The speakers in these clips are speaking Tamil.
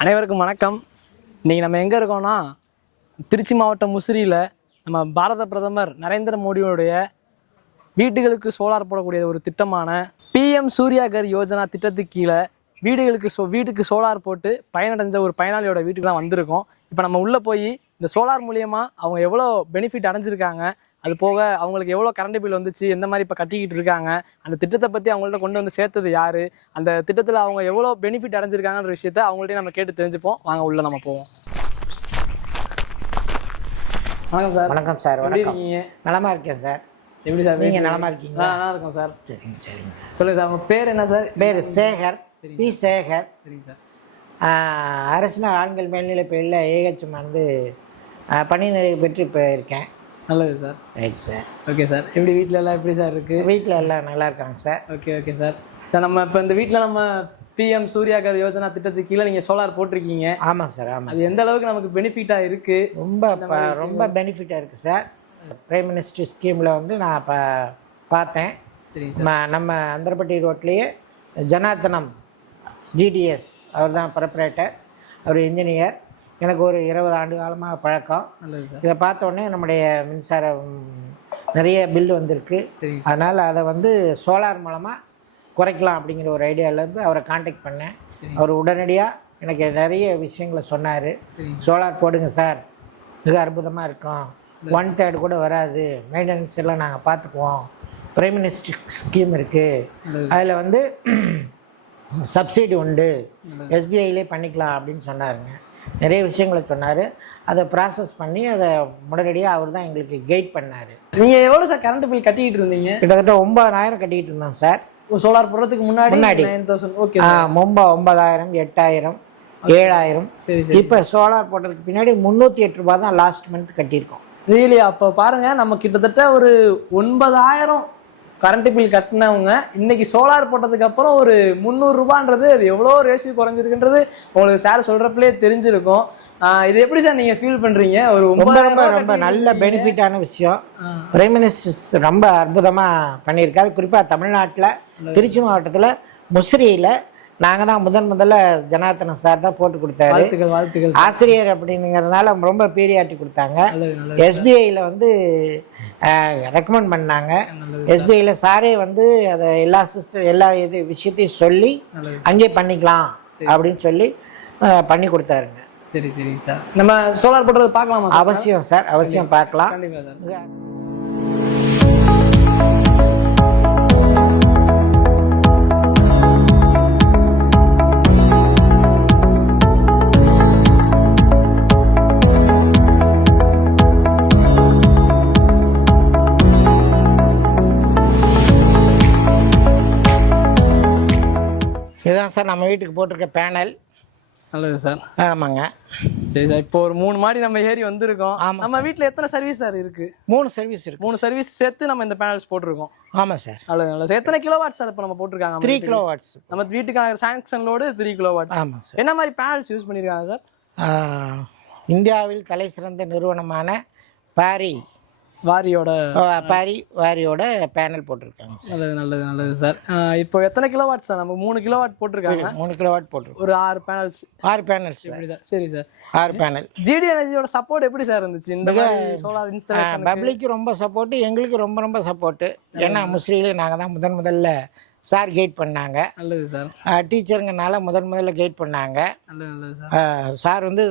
அனைவருக்கும் வணக்கம். இன்றைக்கி நம்ம எங்கே இருக்கோம்னா திருச்சி மாவட்டம் முசிறியில் நம்ம பாரத பிரதமர் நரேந்திர மோடியோடைய வீடுகளுக்கு சோலார் போடக்கூடிய ஒரு திட்டமான PM சூர்யாகர் யோஜனா திட்டத்துக்கு கீழே வீட்டுக்கு சோலார் போட்டு பயனடைஞ்ச ஒரு பயனாளியோட வீட்டுக்கு தான் வந்திருக்கோம். இப்போ நம்ம உள்ளே போய் இந்த சோலார் மூலியமாக அவங்க எவ்வளோ பெனிஃபிட் அடைஞ்சிருக்காங்க, அது போக அவங்களுக்கு எவ்வளோ கரண்ட் பில் வந்துச்சு, எந்த மாதிரி இப்போ கட்டிக்கிட்டு இருக்காங்க, அந்த திட்டத்தை பற்றி அவங்கள்ட்ட கொண்டு வந்து சேர்த்தது யார், அந்த திட்டத்தில் அவங்க எவ்வளோ பெனிஃபிட் அடைஞ்சிருக்காங்கன்ற விஷயத்த அவங்கள்ட்ட நம்ம கேட்டு தெரிஞ்சுப்போம். வாங்க உள்ளே நம்ம போவோம். வணக்கம் சார். வணக்கம் சார். எப்படி இருக்கீங்க? நலமா இருக்கேன் சார். எப்படி சார் நீங்கள் நலமா இருக்கீங்களா? நல்லா இருக்கோம் சார். சரிங்க சரிங்க. சொல்லுங்கள் சார், உங்கள் பேர் என்ன சார்? பேர் சேகர், பி சேகர். சரிங்க சார். அரசினர் ஆண்கள் மேல்நிலைப் பள்ளியில் ஏஹெச்எம் வந்து பணி நிறைவு பெற்று இப்போ இருக்கேன். நல்லது sir. Right sir. Okay sir. எப்படி வீட்டில் எல்லாம் எப்படி சார் இருக்குது? வீட்டில் எல்லாம் நல்லா இருக்காங்க சார். Okay sir. சார் நம்ம இப்போ இந்த வீட்டில் நம்ம PM சூர்யாகர் யோஜனா திட்டத்துக்கு கீழே நீங்கள் சோலார் போட்டிருக்கீங்க. ஆமாம் சார். ஆமாம். அது எந்த அளவுக்கு நமக்கு பெனிஃபிட்டாக இருக்குது? ரொம்ப பெனிஃபிட்டாக இருக்குது சார். பிரைம் மினிஸ்டர் ஸ்கீமில் வந்து நான் இப்போ பார்த்தேன். சரிங்க சார். நம்ம அந்தரப்பட்டி ரோட்லேயே ஜனார்த்தனம் GDS அவர் தான் ப்ரப்பரேட்டர், அவர் இன்ஜினியர். எனக்கு ஒரு 20 ஆண்டு காலமாக பழக்கம். நல்லது சார். இதை பார்த்த உடனே நம்முடைய மின்சாரம் நிறைய பில் வந்திருக்கு. அதனால் அதை வந்து சோலார் மூலமாக குறைக்கலாம் அப்படிங்கிற ஒரு ஐடியாவிலேருந்து அவரை காண்டாக்ட் பண்ணேன். அவர் உடனடியாக எனக்கு நிறைய விஷயங்களை சொன்னார். சோலார் போடுங்க சார், மிக அற்புதமாக இருக்கும், 1/3 கூட வராது, மெயின்டெனன்ஸ் எல்லாம் நாங்கள் பார்த்துக்குவோம், பிரைம் மினிஸ்டர் ஸ்கீம் இருக்குது, அதில் வந்து சப்சிடி உண்டு, SBIலே பண்ணிக்கலாம் அப்படின்னு சொன்னாருங்க. நிறைய விஷயங்களை சொன்னார். அதை ப்ராசஸ் பண்ணி அதை உடனடியாக அவர் தான் எங்களுக்கு கைட் பண்ணார். நீங்கள் எவ்வளோ சார் கரண்ட் பில் கட்டிக்கிட்டு இருந்தீங்க? கிட்டத்தட்ட 9000 கட்டிக்கிட்டு இருந்தோம் சார். சோலார் போடுறதுக்கு முன்னாடி 9000. ஓகே. 9000, 8000, 7000. சரி. இப்போ சோலார் போட்டதுக்கு பின்னாடி 308 ரூபா தான் லாஸ்ட் மந்த் கட்டியிருக்கோம். ரியலி? அப்போ பாருங்கள், நம்ம கிட்டத்தட்ட ஒரு 9000 கரண்ட் பில் கட்டினவங்க இன்னைக்கு சோலார் போட்டதுக்கு அப்புறம் ஒரு 300 ரூபான்றது அது எவ்வளோ ரேஷியோ குறைஞ்சிருக்குன்றது உங்களுக்கு சார் சொல்கிறப்பலே தெரிஞ்சிருக்கும். இது எப்படி சார் நீங்கள் ஃபீல் பண்ணுறீங்க? ஒரு ரொம்ப நல்ல பெனிஃபிட்டான விஷயம். பிரைம் மினிஸ்டர் ரொம்ப அற்புதமாக பண்ணியிருக்காரு. குறிப்பாக தமிழ்நாட்டில் திருச்சி மாவட்டத்தில் முசிறியில் நாங்கள் தான் முதல்ல ஜனார்த்தனம் சார் தான் போட்டு கொடுத்தாரு. வாழ்த்துக்கள். ஆசிரியர் அப்படிங்கிறதுனால ரொம்ப பேரியாட்டி கொடுத்தாங்க. SBIயில் வந்து ரெக்கமெண்ட் பண்ணாங்க. SBIயில் சாரே வந்து அதை எல்லா விஷயத்தையும் சொல்லி அங்கே பண்ணிக்கலாம் அப்படின்னு சொல்லி பண்ணி கொடுத்தாருங்க. சரி சார். நம்ம சோலார் போடுறது பார்க்கலாமா? அவசியம் சார், அவசியம் பார்க்கலாம். இதுதான் சார் நம்ம வீட்டுக்கு போட்டிருக்க பேனல். நல்லது சார். ஆமாங்க. சரி சார். இப்போ ஒரு 3 மாடி நம்ம ஏறி வந்திருக்கோம். நம்ம வீட்டில் எத்தனை சர்வீஸ் சார் இருக்குது? 3 சர்வீஸ் இருக்குது. 3 சர்வீஸ் சேர்த்து நம்ம இந்த பேனல்ஸ் போட்டிருக்கோம். ஆமாம் சார். நல்லது சார். எத்தனை கிலோவாட் சார் இப்போ நம்ம போட்டிருக்காங்க? 3 கிலோவாட்ஸ். நம்ம வீட்டுக்கான சாங்ஷன் லோடு 3 கிலோவாட்ஸ். ஆமாம் சார். என்ன மாதிரி பேனல்ஸ் யூஸ் பண்ணியிருக்காங்க சார்? இந்தியாவில் தலை சிறந்த நிறுவனமான வாரியோட பேனல் போட்டிருக்காங்க சார். நல்லது சார். இப்போ எத்தனை கிலோவாட் சார்? நம்ம 3 கிலோவாட் போட்டிருக்காங்க. 3 கிலோவாட் போட்டிருக்கோம். ஒரு 6 பேனல்ஸ். 6 பேனல்ஸ். சரி சார். 6 பேனல். GD எனர்ஜியோட சப்போர்ட் எப்படி சார் இருந்துச்சு இந்த சோலார் இன்ஸ்டாலேஷன்? பப்ளிக்கு ரொம்ப சப்போர்ட்டு, எங்களுக்கு ரொம்ப சப்போர்ட்டு. ஏன்னா முஸ்லீம்ல நாங்கள் தான் முதல்ல சார் கைட் பண்ணாங்க. நல்லது சார். டீச்சருங்கனால முதல்ல கைட் பண்ணாங்க. நல்லது சார். சார் வந்து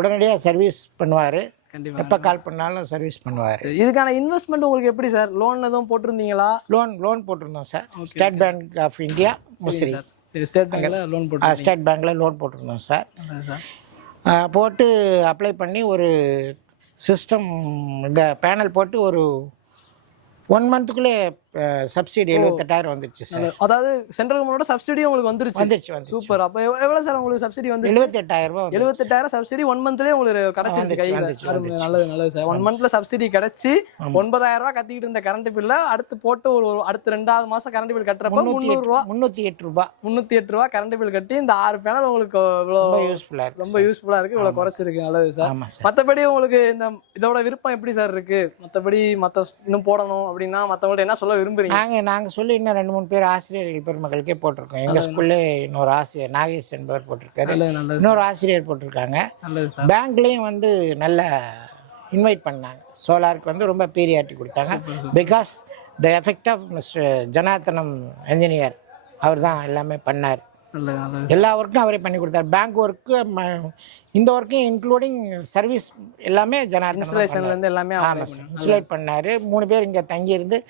உடனடியாக சர்வீஸ் பண்ணுவார். கண்டிப்பாக எப்போ கால் பண்ணாலும் சர்வீஸ் பண்ணுவார். இதுக்கான இன்வெஸ்ட்மெண்ட் உங்களுக்கு எப்படி சார்? லோன் எதுவும் போட்டிருந்தீங்களா? லோன் போட்டிருந்தோம் sir. State Bank of India Musiri. சரி. ஸ்டேட் பேங்க்ல லோன் போட்டு ஸ்டேட் பேங்க்கில் லோன் போட்டிருந்தோம் சார். போட்டு அப்ளை பண்ணி ஒரு சிஸ்டம் இந்த பேனல் போட்டு ஒரு 1 மந்த்துக்குள்ளே சப்சிடி 78,000 வந்துருச்சு சார். அதாவது சென்ட்ரல் கவர்மெண்டோட சப்சிடி உங்களுக்கு வந்துருச்சு. சூப்பர். அப்போ எவ்வளவு சார் உங்களுக்கு சப்சிடி வந்து? 78,000 ரூபாய். 78,000 சப்சிடி 1 மந்த்லயே உங்களுக்கு கிடைச்சிருச்சு கையில. நல்லது சார். 1 மந்த்ல சப்சிடி கிடைச்சி 9,000 ரூபாய் கட்டிக்கிட்டு இருந்த கரண்ட் பில்ல அடுத்து போட்டு அடுத்த 2வது மாசம் கரண்ட் பில் கட்டுறப்ப 308 ரூபாய் கரண்ட் பில் கட்டி இந்த 6 பேனல் உங்களுக்கு ரொம்ப யூஸ்ஃபுல்லா இருக்கு. இவ்வளவு குறைச்சிருக்கு. நல்லது சார். மத்தபடி உங்களுக்கு இதோட விருப்பம் எப்படி சார் இருக்கு? மத்தபடி இன்னும் போடணும் அப்படின்னா மத்தவங்கள்ட்ட என்ன சொல்ல விரும்புறீங்க? நாங்கள் சொல்லி இன்னும் 2-3 பேர் ஆசிரியர்கள் பெருமக்களுக்கே போட்டிருக்கோம். எங்கள் ஸ்கூல்லே இன்னொரு ஆசிரியர் நாகேஷ் என்பவர் போட்டிருக்காரு, நல்லது இன்னொரு ஆசிரியர் போட்டிருக்காங்க. நல்லது சார். பேங்க்லேயும் வந்து நல்ல இன்வைட் பண்ணாங்க. சோலாருக்கு வந்து ரொம்ப பீரியாரிட்டி கொடுத்தாங்க. Because the effect of mister Janarthanam engineer அவர் தான் எல்லாமே பண்ணார். எல்லா ஒர்க்கும் அவரே பண்ணி கொடுத்தார். பேங்க் ஒர்க்கு, இந்த ஒர்க்கையும் இன்க்ளூடிங் சர்வீஸ் எல்லாமே இன்ஸ்டலேஷன்லேருந்து எல்லாமே இன்சுலேட் பண்ணார். 3 பேர் இங்கே தங்கியிருந்து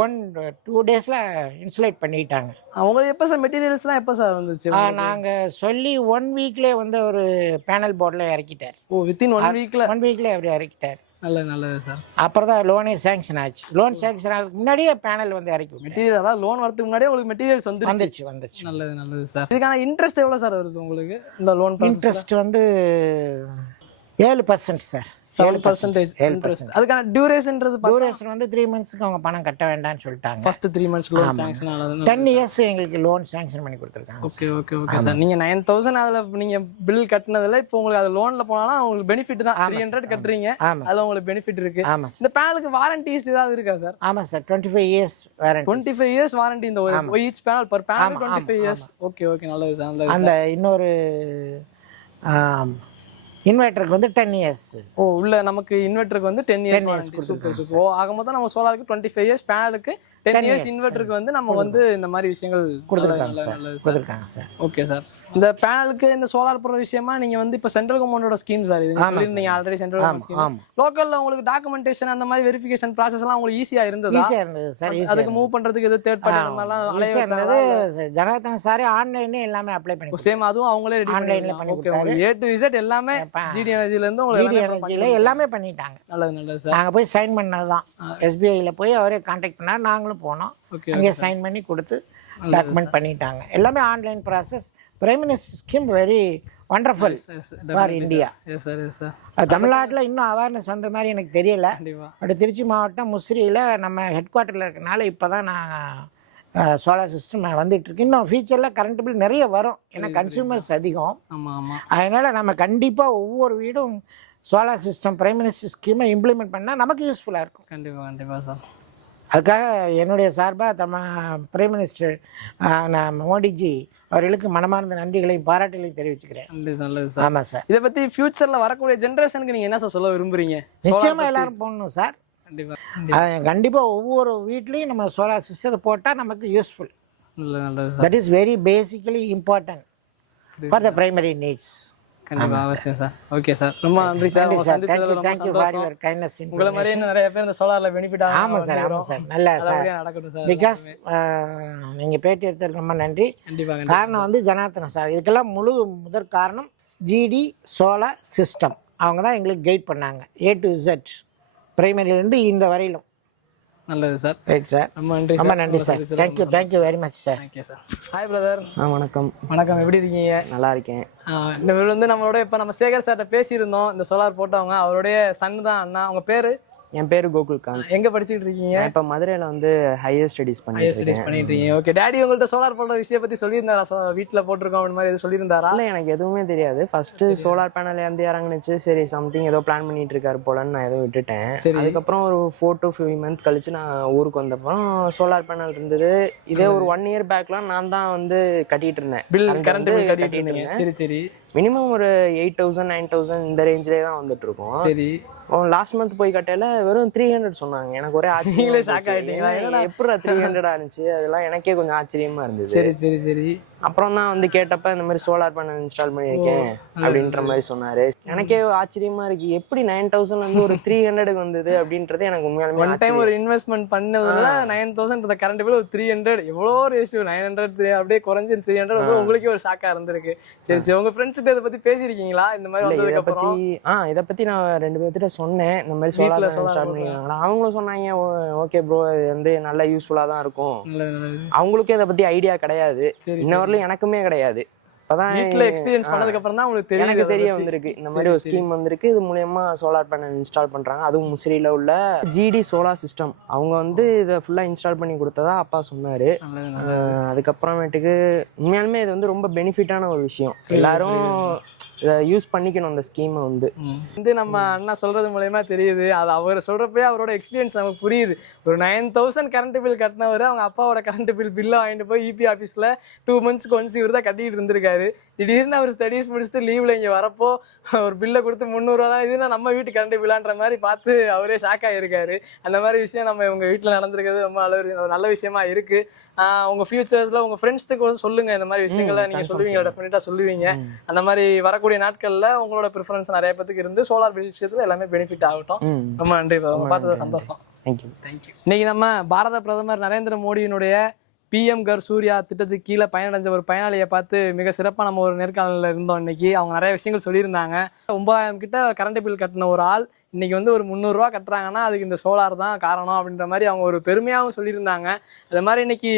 1-2 டேஸில் இன்சுலேட் பண்ணிட்டாங்க. உங்களுக்கு எப்போ சார் மெட்டீரியல்ஸ்லாம் எப்போ சார் வந்துச்சு? நாங்கள் சொல்லி 1 வீக்லேயே வந்து ஒரு பேனல் போர்டில் இறக்கிட்டார். வித்தின் 1 வீக்ல அவர் இறக்கிட்டார். நல்லது சார். அப்புறம் தான் லோனே சேங்ஷன் ஆச்சு. லோன் சேங்ஷன் ஆகிறதுக்கு முன்னாடியே பேனல் வந்து இறக்கி மெட்டீரியல், அதாவது லோன் வரதுக்கு முன்னாடியே உங்களுக்கு மெட்டீரியல்ஸ் வந்துருச்சு. நல்லது சார். இதுக்கான இன்ட்ரெஸ்ட் எவ்வளோ சார் வருது உங்களுக்கு? இந்த லோன் இன்ட்ரெஸ்ட் வந்து 7% சார். 7% இன்ட்ரெஸ்ட். அதுக்கான டியூரேஷன் வந்து 3 மந்த்ஸ்க்கு அவங்க பணம் கட்ட வேண்டாம்னு சொல்லிட்டாங்க. ஃபர்ஸ்ட் 3 மந்த்ஸ் லோன் சாங்ஷன் ஆனது. 10 இயர்ஸ் எங்களுக்கு லோன் சாங்ஷன் பண்ணி கொடுத்துருக்காங்க. Okay sir. நீங்க 9000 அதுல நீங்க பில் கட்டினதுல இப்போ உங்களுக்கு அது லோன்ல போனாலும் உங்களுக்கு பெனிஃபிட் தான். 300 கட்டுறீங்க, அதுல உங்களுக்கு பெனிஃபிட் இருக்கு. இந்த பேனலுக்கு வாரண்டிஸ் ஏதாவது இருக்கா சார்? ஆமா sir, 25 years warranty. 25 years warranty இந்த ஒரு each panel per panel 25 years. Okay நல்லது சார். அந்த இன்னொரு இன்வெர்ட்டருக்கு வந்து 10 இயர்ஸ். உள்ள நமக்கு இன்வெர்ட்டருக்கு வந்து 10 இயர்ஸ் வாரண்டி. சூப்பர். ஆக மொத்தம் நம்ம சோலாருக்கு 25 இயர்ஸ், பேனலுக்கு 10 இயர்ஸ், இன்வெர்ட்டருக்கு வந்து நம்ம வந்து இந்த மாதிரி விஷயங்கள் கொடுத்துருக்காங்க சார். Okay sir. இந்த பேனலுக்கு இந்த சோலார் போடுற விஷயமா நீங்க வந்து இப்போ சென்ட்ரல் கவர்மெண்டோட ஸ்கீம் சார் இது சொல்லிருந்தீங்க ஆல்ரெடி. சென்ட்ரல் கவர்மெண்ட் ஸ்கீம் லோக்கல்ல உங்களுக்கு டாக்குமெண்டேஷன் அந்த மாதிரி வெரிஃபிகேஷன் ப்ராசஸ் எல்லாம் உங்களுக்கு ஈஸியா இருந்தது சார்? அதுக்கு மூவ் பண்றதுக்கு எது தேர்ட் பார்ட்டி அந்த மாதிரிலாம் அலைய வச்சாங்க? ஜனார்த்தன சார் ஆன்லைன்ல எல்லாமே அப்ளை பண்ணி சேம் அதுவும் அவங்களே ரெடி ஆன்லைன்ல பண்ணி கொடுத்தாரு. A to Z எல்லாமே ஜிடி எனர்ஜில இருந்து உங்களுக்கு எல்லாமே பண்ணிட்டாங்க. நல்லது சார். நாங்க போய் சைன் பண்ணதுதான். SBIல போய் அவரே கான்டாக்ட் பண்ணார், நாங்களும் போனோம். அங்கே சைன் பண்ணி கொடுத்து டாக்குமெண்ட் பண்ணிட்டாங்க. எல்லாமே online process. Prime minister scheme very wonderful for India. தமிழ்நாட்டில் இன்னும் அவேர்னஸ் வந்த மாதிரி எனக்கு தெரியல. பட் திருச்சி மாவட்டம் முசிறியில் நம்ம ஹெட் குவார்ட்டரில் இருக்கனால இப்போ தான் நான் சோலார் சிஸ்டம் வந்துட்டு இருக்கு. இன்னும் ஃபியூச்சரில் கரண்ட் பில் நிறைய வரும், ஏன்னா கன்சூமர்ஸ் அதிகம். அதனால் நம்ம கண்டிப்பாக ஒவ்வொரு வீடும் சோலார் சிஸ்டம் பிரைம் மினிஸ்டர் ஸ்கீமை இம்ப்ளிமெண்ட் பண்ணால் நமக்கு யூஸ்ஃபுல்லாக இருக்கும். கண்டிப்பாக சார். அதுக்காக என்னுடைய சார்பாக பிரைம் மினிஸ்டர் மோடிஜி அவர்களுக்கு மனமார்ந்த நன்றிகளையும் பாராட்டுகளையும் தெரிவிச்சுக்கிறேன். நல்லது சார். ஆமாம் சார். இதை பற்றி ஃபியூச்சரில் வரக்கூடிய ஜென்ரேஷனுக்கு நீங்கள் என்ன சார் சொல்ல விரும்புறீங்க? நிச்சயமாக எல்லாரும் போடணும் சார். கண்டிப்பாக ஒவ்வொரு வீட்லேயும் நம்ம சோலார் சிஸ்டத்தை போட்டால் நமக்கு useful. That is very basically important for the primary needs. கண்டிப்பா அவசியம் சார். ஓகே சார், ரொம்ப நன்றி sir. Thank you for your kindness. உங்கள மாதிரி நிறைய பேர் இந்த சோலார்ல பெனிஃபிட் ஆகும். ஆமா சார். நல்லா சார் நடக்கட்டும் சார். பிகாஸ் நீங்க பேட்டி எடுத்ததுக்கு ரொம்ப நன்றி. காரணம் வந்து ஜனார்த்தன சார். இதுக்கெல்லாம் முதற் காரணம் ஜிடி சோலார் சிஸ்டம். அவங்க தான் எங்களுக்கு கைட் பண்ணாங்க A to Z, பிரைமரியிலேருந்து இந்த வரையிலும். நல்லது சார். Right sir. ரொம்ப நன்றி sir. Thank you very much sir. Thank you sir. Hi brother. வணக்கம். எப்படி இருக்கீங்க? நல்லா இருக்கேன். இந்த வந்து நம்மளோட இப்போ நம்ம சேகர் சார்ட்ட பேசியிருந்தோம். இந்த சோலார் போட்டவங்க அவருடைய சன் தான் அண்ணா. அவங்க பேரு? என் பேரு கோகுல்காந்த். எங்க படிச்சுட்டு இருக்கீங்க? இப்போ மதுரையில் வந்து ஹையர் ஸ்டடீஸ் பண்ணிட்டு இருக்கீங்க. ஓகே. டாடி உங்கள்ட்ட சோலார் போடுற விஷயம் பத்தி சொல்லியிருந்தாரா? வீட்டில் போட்டிருக்கோம் அப்படி மாதிரி எதுவும் சொல்லியிருந்தாரா? இல்லை, எனக்கு எதுவுமே தெரியாது. ஃபர்ஸ்ட் சோலார் பேனல் இருந்து இறங்குனுச்சு. சரி, சம்திங் ஏதோ பிளான் பண்ணிட்டு இருக்காரு போலன்னு நான் எதுவும் விட்டுட்டேன். அதுக்கப்புறம் ஒரு 4 to 5 months கழிச்சு நான் ஊருக்கு வந்தப்பறம் சோலார் பேனல் இருந்தது. இதே ஒரு 1 year பேக்லாம் நான் தான் வந்து கட்டிட்டு இருந்தேன். கரண்ட் கட்டிட்டு இருந்தேன். சரி. மினிமம் ஒரு 8,000 9,000 இந்த ரேஞ்சிலே தான் வந்துட்டு இருக்கும். சரி. லாஸ்ட் மந்த் போய் கட்டையில வெறும் 300 சொன்னாங்க. எனக்கு ஒரே ஆச்சரியம். ஷாக் ஆயிட்டீங்களா? எப்படி 300 ஆனிச்சு? அதெல்லாம் எனக்கே கொஞ்சம் ஆச்சரியமா இருந்தது. சரி. அப்புறம் தான் வந்து கேட்டப்ப இந்த மாதிரி சோலார் பேனல் இன்ஸ்டால் பண்ணியிருக்கேன் அப்படின்ற மாதிரி சொன்னாரு. எனக்கே ஆச்சரியமா இருக்கு, எப்படி 9,000 வந்து ஒரு 300க்கு வந்தது அப்படின்றது எனக்கு உண்மையாலுமே. ஒரு இன்வெஸ்ட்மெண்ட் பண்ணதுல 9,000 கரண்ட் பில் ஒரு 300 எவ்வளோ ரேஷியோ 900 அப்படியே குறைஞ்சு 300 வந்து உங்களுக்கே ஒரு ஷாக்கா இருந்திருக்கு. சரி. உங்க ஃப்ரெண்ட்ஸ் இதை பத்தி பேசிருக்கீங்களா? இந்த மாதிரி இதை பத்தி நான் 2 பேர்கிட்ட சொன்னேன். இந்த மாதிரி சோலார் இன்ஸ்டால் பண்ணிருக்காங்களா? அவங்களும் சொன்னாங்க ஓகே ப்ரோ, இது வந்து நல்லா யூஸ்ஃபுல்லா தான் இருக்கும். அவங்களுக்கும் இதை பத்தி ஐடியா கிடையாது. இன்னவரையிலும் எனக்குமே கிடையாது. எக்ஸ்பீரியன்ஸ் பண்ணதுக்கு அப்புறம் தான் உங்களுக்கு எனக்கு தெரிய வந்திருக்கு இந்த மாதிரி ஒரு ஸ்கீம் வந்திருக்கு. இது மூலமா சோலார் பேனல் இன்ஸ்டால் பண்றாங்க. அதுவும் முசிறியில உள்ள ஜிடி சோலார் சிஸ்டம் அவங்க வந்து இதை ஃபுல்லா இன்ஸ்டால் பண்ணி கொடுத்ததா அப்பா சொன்னாரு. அதுக்கப்புறமேட்டுக்கு உண்மையாலுமே இது வந்து ரொம்ப பெனிஃபிட்டான ஒரு விஷயம். எல்லாரும் யூஸ் பண்ணிக்கணும் அந்த ஸ்கீமை வந்து நம்ம அண்ணா சொல்றது மூலயமா தெரியுது. அது அவர் சொல்றப்பே அவரோட எக்ஸ்பீரியன்ஸ் நமக்கு புரியுது. ஒரு 9000 கரண்ட் பில் கட்டினவர் அவங்க அப்பாவோட கரண்ட் பில்லை வாங்கிட்டு போய் இபி ஆஃபீஸில் 2 monthsக்கு ஒன்ஸ் இவர் தான் கட்டிட்டு இருந்திருக்காரு. திடீர்னு அவர் ஸ்டடீஸ் முடிச்சுட்டு லீவில் இங்கே வரப்போ ஒரு பில்லை கொடுத்து 300 ரூபா தான், இதுனா நம்ம வீட்டு கரண்ட் பில்லான்ற மாதிரி பார்த்து அவரே ஷாக் ஆகியிருக்காரு. அந்த மாதிரி விஷயம் நம்ம உங்கள் வீட்டில் நடந்திருக்கிறது ரொம்ப நல்ல விஷயமா இருக்கு. உங்கள் ஃபியூச்சர்ஸில் உங்கள் ஃப்ரெண்ட்ஸுக்கு சொல்லுங்க, இந்த மாதிரி விஷயங்களை நீங்கள் சொல்லுவீங்க, டெஃபினட்டாக சொல்லுவீங்க. அந்த மாதிரி வரக்கூடிய நாட்களில் உங்களோட ப்ரிஃபரன்ஸ் நிறைய பேருக்கு இருந்து சோலார் விஷயத்தில் எல்லாமே பெனிஃபிட் ஆகட்டும். ரொம்ப நன்றி, பார்த்தது சந்தோஷம். தேங்க்யூ. இன்னைக்கு நம்ம பாரத பிரதமர் நரேந்திர மோடியினுடைய PM கர் சூர்யா திட்டத்துக்கு கீழே பயனடைஞ்ச ஒரு பயனாளியை பார்த்து மிக சிறப்பாக நம்ம ஒரு நேர்காணலில் இருந்தோம். இன்னைக்கு அவங்க நிறைய விஷயங்கள் சொல்லியிருந்தாங்க. 9000 கிட்ட கரண்ட் பில் கட்டின ஒரு ஆள் இன்னைக்கு வந்து ஒரு 300 ரூபா கட்டுறாங்கன்னா அதுக்கு இந்த சோலார் தான் காரணம் அப்படின்ற மாதிரி அவங்க ஒரு பெருமையாகவும் சொல்லியிருந்தாங்க. அது மாதிரி இன்னைக்கு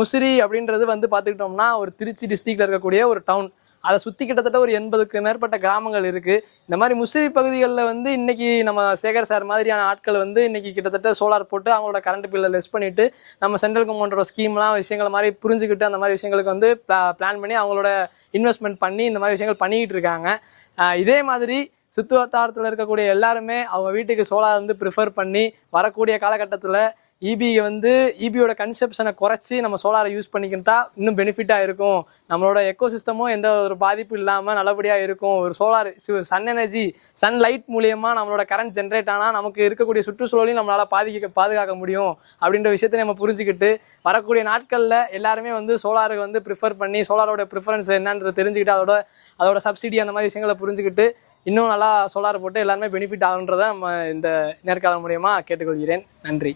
முசிறி அப்படின்றது வந்து பார்த்துக்கிட்டோம்னா ஒரு திருச்சி டிஸ்ட்ரிக்ட்ல இருக்கக்கூடிய ஒரு டவுன். அதை சுற்றி கிட்டத்தட்ட ஒரு 80க்கு மேற்பட்ட கிராமங்கள் இருக்குது. இந்த மாதிரி முசிறி பகுதிகளில் வந்து இன்னைக்கு நம்ம சேகர் சார் மாதிரியான ஆட்கள் வந்து இன்னைக்கு கிட்டத்தட்ட சோலார் போட்டு அவங்களோட கரண்ட் பில்லை லெஸ் பண்ணிட்டு நம்ம சென்ட்ரல் கவர்மெண்டோட ஸ்கீம்லாம் விஷயங்கள் மாதிரி புரிஞ்சுக்கிட்டு அந்த மாதிரி விஷயங்களுக்கு வந்து பிளான் பண்ணி அவங்களோட இன்வெஸ்ட்மெண்ட் பண்ணி இந்த மாதிரி விஷயங்கள் பண்ணிக்கிட்டு இருக்காங்க. இதே மாதிரி சுற்று வட்டாரத்தில் இருக்கக்கூடிய எல்லாருமே அவங்க வீட்டுக்கு சோலார் வந்து ப்ரிஃபர் பண்ணி வரக்கூடிய காலகட்டத்தில் இபியோட கன்செப்ஷனை குறைச்சி நம்ம சோலாரை யூஸ் பண்ணிக்கிட்டா இன்னும் பெனிஃபிட்டாக இருக்கும். நம்மளோட எக்கோசிஸ்டமும் எந்த ஒரு பாதிப்பு இல்லாமல் நல்லபடியாக இருக்கும். ஒரு solar sun energy sun light மூலியமாக நம்மளோட கரண்ட் ஜென்ரேட் ஆனால் நமக்கு இருக்கக்கூடிய சுற்றுச்சூழலையும் நம்மளால் பாதுகாக்க முடியும் அப்படின்ற விஷயத்தை நம்ம புரிஞ்சுக்கிட்டு வரக்கூடிய நாட்களில் எல்லாருமே வந்து சோலாருக்கு வந்து ப்ரிஃபர் பண்ணி சோலாரோட ப்ரிஃபரன்ஸ் என்னன்றது தெரிஞ்சுக்கிட்டு அதோட சப்சிடி அந்த மாதிரி விஷயங்களை புரிஞ்சுக்கிட்டு இன்னும் நல்லா சோலார் போட்டு எல்லாருமே பெனிஃபிட் ஆகுன்றதை நம்ம இந்த நேர்காணல் மூலியமாக கேட்டுக்கொள்கிறேன். நன்றி.